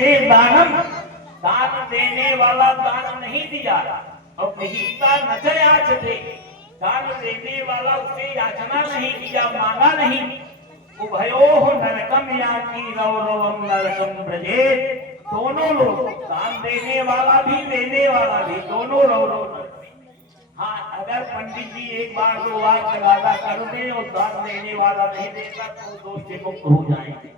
विहिते दानम, दान देने वाला दान नहीं दिया और विहिता न च याचते, दान देने वाला उसे याचना नहीं किया, मांगा नहीं। उभयोः नरकम याति रौरवम नरकम ब्रजेत, दोनों लोग, दान देने वाला भी देने वाला भी, दोनों रौरव नरक में। हाँ, अगर पंडित जी एक बार दो बार तगादा कर दे और दान देने वाला नहीं देता तो दोष से मुक्त हो जाएंगे।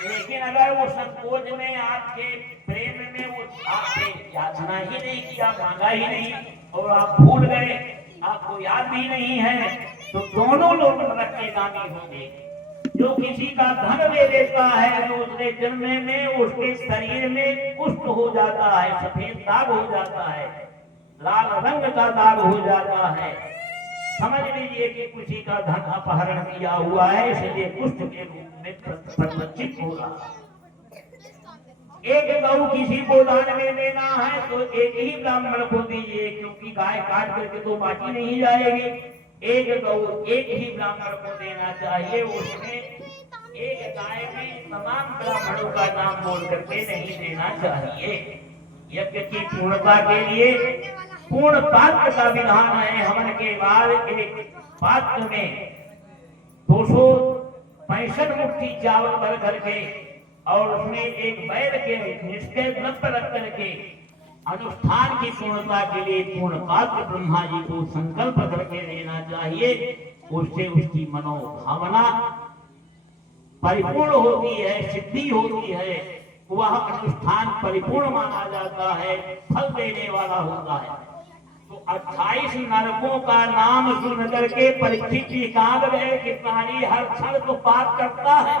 लेकिन अगर वो संकोच में, आपके प्रेम में वो आपसे याचना ही नहीं किया, मांगा ही नहीं और आप भूल गए, आपको याद भी नहीं है, तो दोनों लोग नरक के गामी होंगे। जो किसी का धन ले लेता है दूसरे जन्म में उसके शरीर में कुष्ठ हो जाता है, सफेद दाग हो जाता है, लाल रंग का दाग हो जाता है, समझ लीजिए कि किसी का धन अपहरण किया हुआ है, इसलिए कुष्ठ के रूप में परिवर्तित होगा। एक गौ किसी को दान में देना है तो एक ही ब्राह्मण को दीजिए, क्योंकि गाय काट करके तो बाकी नहीं जाएगी। एक गौ एक ही ब्राह्मण को देना चाहिए, उसमें एक गाय में तमाम ब्राह्मणों का नाम बोल करके नहीं देना चाहिए। यज्ञ की पूर्णता के लिए पूर्ण पात्र का विधान है। हवन के बाद एक पात्र में 265 मुट्ठी चावल भर करके और उसमें एक बैल के निष्ठे द्रव्य रख करके अनुष्ठान की पूर्णता के लिए पूर्ण पात्र ब्रह्मा जी को संकल्प करके देना चाहिए। उससे उसकी मनोभावना परिपूर्ण होती है, सिद्धि होती है, वह अनुष्ठान परिपूर्ण माना जाता है, फल देने वाला होता है। तो 28 नरकों का नाम सुन करके परीक्षित जी कांद गए कि प्राणी हर क्षण तो पाप करता है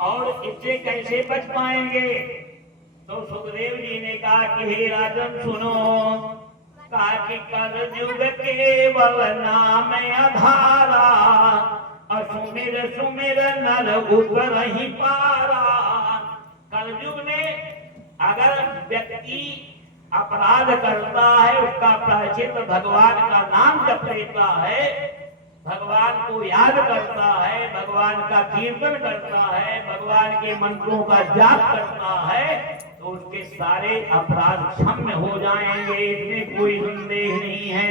और इससे कैसे बच पाएंगे। तो सुखदेव जी ने कहा कि हे राजन सुनो, कहा कि कलयुग केवल नाम आधारा, असुमिर सुमिर नर ऊपर ही पारा। कलयुग में अगर व्यक्ति अपराध करता है, उसका प्रायश्चित भगवान का नाम जप लेता है, भगवान को याद करता है, भगवान का कीर्तन करता है, भगवान के मंत्रों का जाप करता है, तो उसके सारे अपराध क्षम्य हो जाएंगे, इसमें कोई संदेह नहीं है।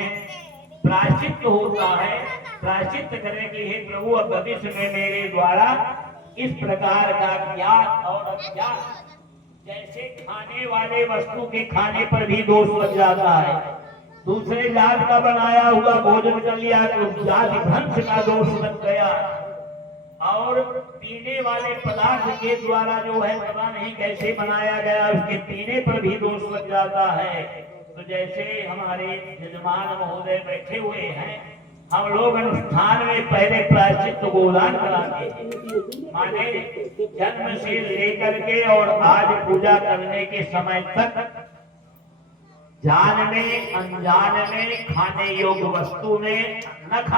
प्रायश्चित होता है, प्रायश्चित करने की हे प्रभु अब भविष्य में मेरे द्वारा इस प्रकार का ज्ञात और अज्ञात, जैसे खाने वाले वस्तु के खाने पर भी दोष लग जाता है, दूसरे जात का बनाया हुआ भोजन कर लिया तो जाति भ्रंश का दोष लग गया, और पीने वाले पदार्थ के द्वारा जो है पता नहीं कैसे बनाया गया उसके पीने पर भी दोष लग जाता है। तो जैसे हमारे यजमान महोदय बैठे हुए हैं, हम लोग अनुष्ठान में पहले प्रायश्चित गोदान कराते हैं, माने जन्म से लेकर के और आज पूजा करने के समय तक जान में अनजान में खाने योग्य वस्तु में न